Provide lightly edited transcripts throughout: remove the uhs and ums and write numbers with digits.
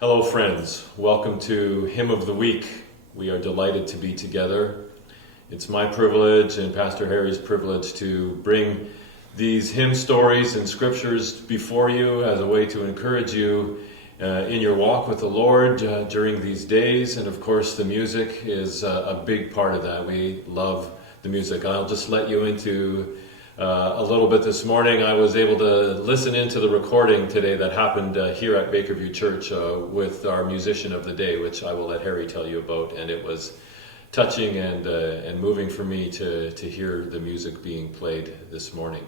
Hello friends, welcome to Hymn of the Week. We are delighted to be together. It's my privilege and Pastor Harry's privilege to bring these hymn stories and scriptures before you as a way to encourage you in your walk with the Lord during these days. And of course the music is a big part of that. We love the music. I'll just let you into a little bit this morning. I was able to listen into the recording today that happened here at Bakerview Church with our musician of the day, which I will let Harry tell you about. And it was touching and moving for me to hear the music being played this morning.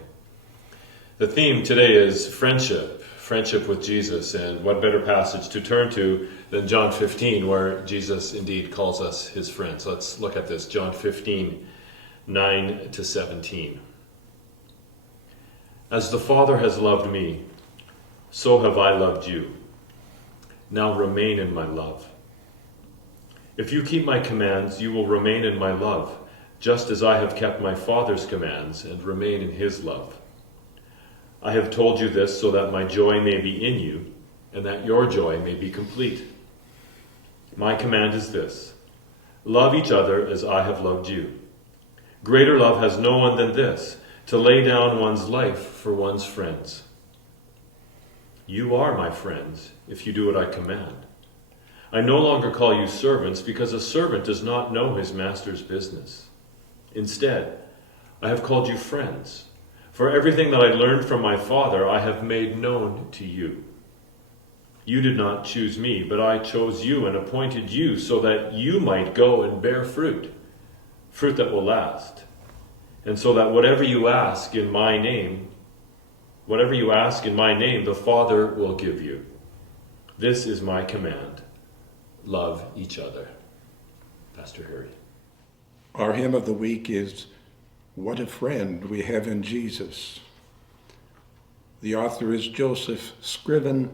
The theme today is friendship with Jesus. And what better passage to turn to than John 15, where Jesus indeed calls us his friends. Let's look at this, John 15, 9 to 17. As the Father has loved me, so have I loved you. Now remain in my love. If you keep my commands, you will remain in my love, just as I have kept my Father's commands and remain in his love. I have told you this so that my joy may be in you, and that your joy may be complete. My command is this: love each other as I have loved you. Greater love has no one than this, to lay down one's life for one's friends. You are my friends if you do what I command. I no longer call you servants, because a servant does not know his master's business. Instead, I have called you friends, for everything that I learned from my Father I have made known to you. You did not choose me, but I chose you and appointed you so that you might go and bear fruit that will last. And so that whatever you ask in my name, the Father will give you. This is my command: love each other. Pastor Harry. Our hymn of the week is "What a Friend We Have in Jesus." The author is Joseph Sciven.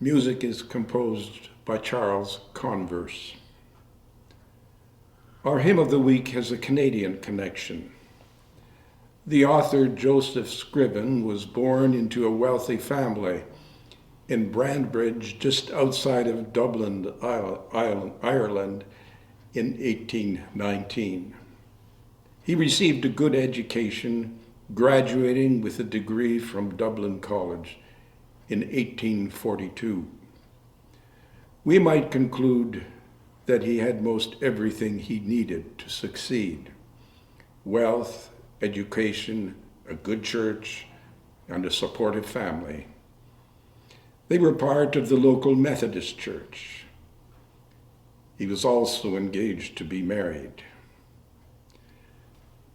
Music is composed by Charles Converse. Our hymn of the week has a Canadian connection. The author, Joseph Sciven, was born into a wealthy family in Brandbridge, just outside of Dublin, Ireland, in 1819. He received a good education, graduating with a degree from Dublin College in 1842. We might conclude that he had most everything he needed to succeed: wealth, education, a good church, and a supportive family. They were part of the local Methodist church. He was also engaged to be married.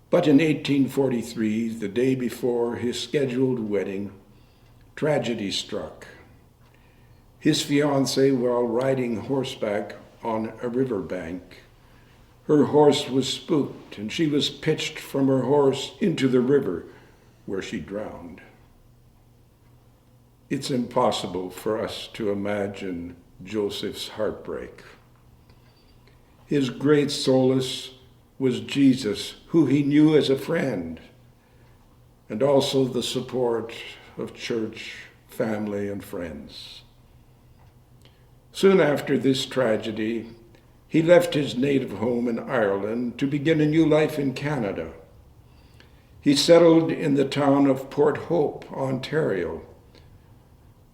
But in 1843, the day before his scheduled wedding, tragedy struck. His fiancée, while riding horseback on a riverbank, her horse was spooked, and she was pitched from her horse into the river, where she drowned. It's impossible for us to imagine Joseph's heartbreak. His great solace was Jesus, who he knew as a friend, and also the support of church, family, and friends. Soon after this tragedy, he left his native home in Ireland to begin a new life in Canada. He settled in the town of Port Hope, Ontario,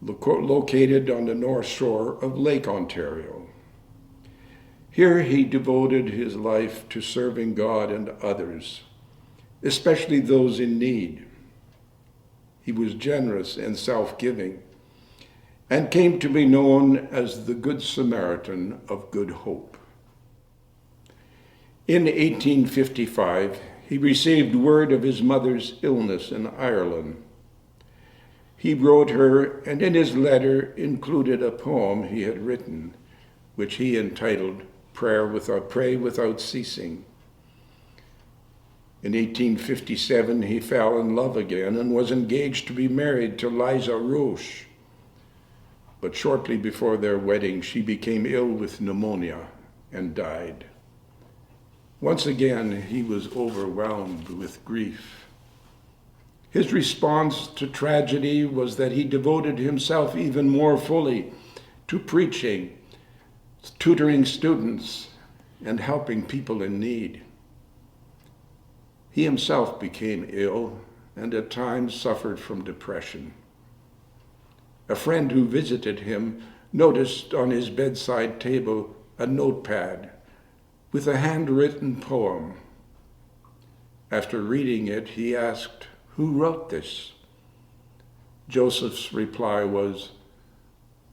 located on the north shore of Lake Ontario. Here he devoted his life to serving God and others, especially those in need. He was generous and self-giving, and came to be known as the Good Samaritan of Good Hope. In 1855, he received word of his mother's illness in Ireland. He wrote her, and in his letter included a poem he had written, which he entitled Pray Without Ceasing. In 1857, he fell in love again and was engaged to be married to Liza Roche. But shortly before their wedding, she became ill with pneumonia and died. Once again, he was overwhelmed with grief. His response to tragedy was that he devoted himself even more fully to preaching, tutoring students, and helping people in need. He himself became ill and at times suffered from depression. A friend who visited him noticed on his bedside table a notepad with a handwritten poem. After reading it, he asked, "Who wrote this?" Joseph's reply was,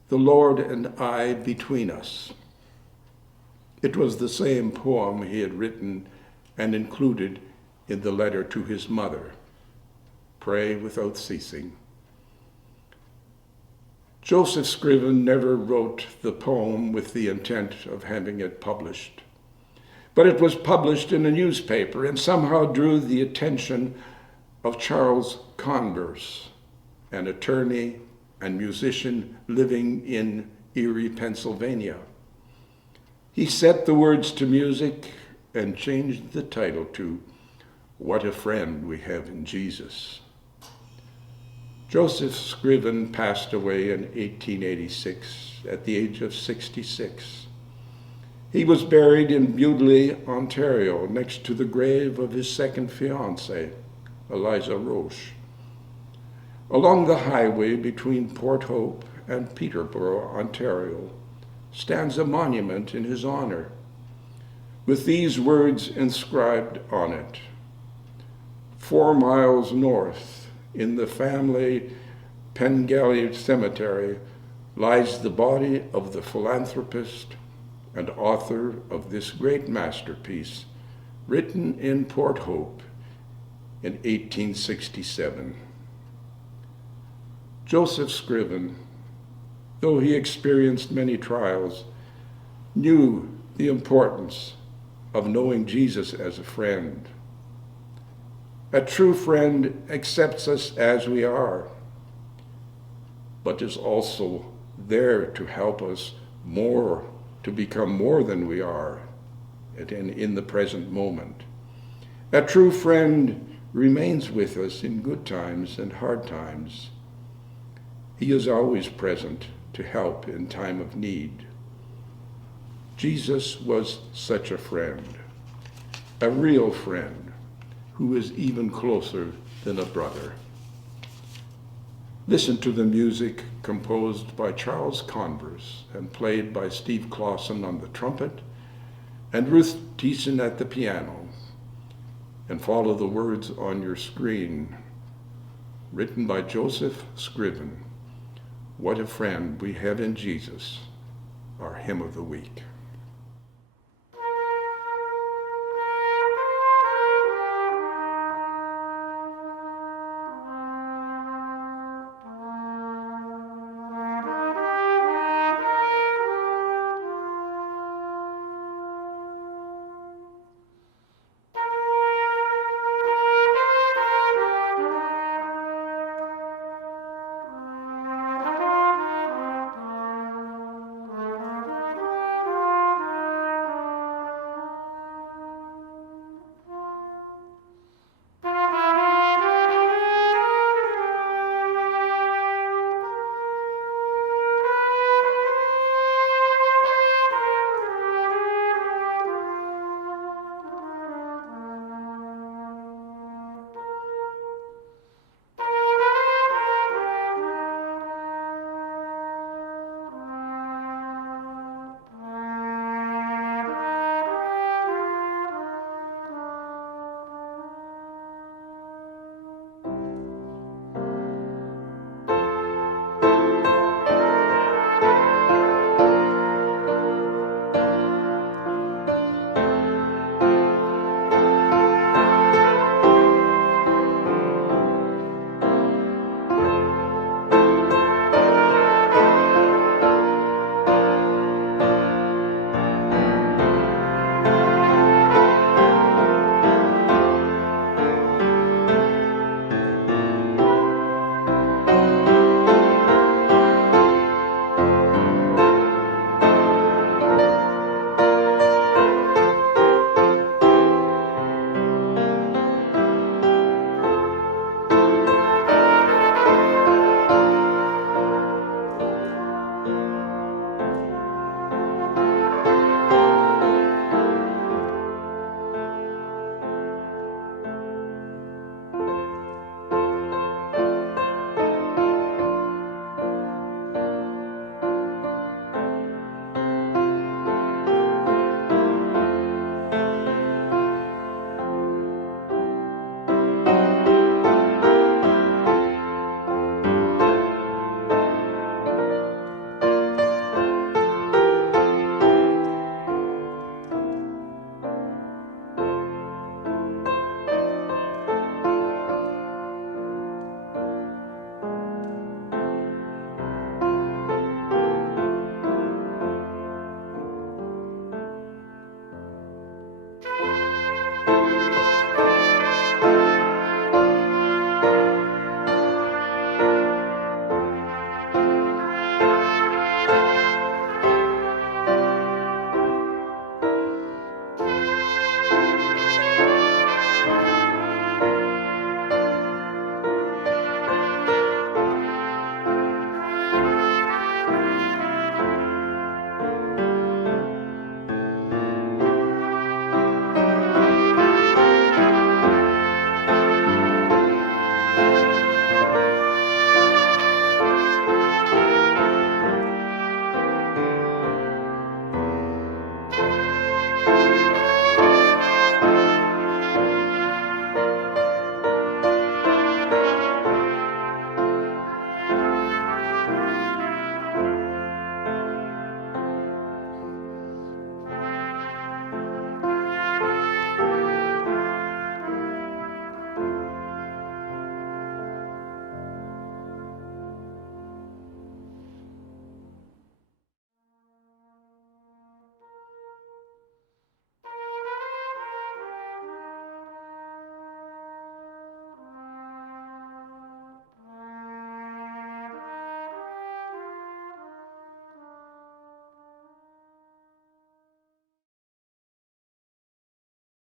"The Lord and I between us." It was the same poem he had written and included in the letter to his mother, "Pray without ceasing." Joseph Scriven never wrote the poem with the intent of having it published, but it was published in a newspaper and somehow drew the attention of Charles Converse, an attorney and musician living in Erie, Pennsylvania. He set the words to music and changed the title to "What a Friend We Have in Jesus." Joseph Scriven passed away in 1886 at the age of 66. He was buried in Bewdley, Ontario, next to the grave of his second fiancée, Eliza Roche. Along the highway between Port Hope and Peterborough, Ontario, stands a monument in his honor, with these words inscribed on it: 4 miles north, in the family Pengelly Cemetery, lies the body of the philanthropist and author of this great masterpiece, written in Port Hope in 1867. Joseph Scriven, though he experienced many trials, knew the importance of knowing Jesus as a friend. A true friend accepts us as we are, but is also there to help us to become more than we are in the present moment. A true friend remains with us in good times and hard times. He is always present to help in time of need. Jesus was such a friend, a real friend, who is even closer than a brother. Listen to the music composed by Charles Converse and played by Steve Klassen on the trumpet and Ruth Thiessen at the piano, and follow the words on your screen, written by Joseph Scriven. What a Friend We Have in Jesus, our hymn of the week.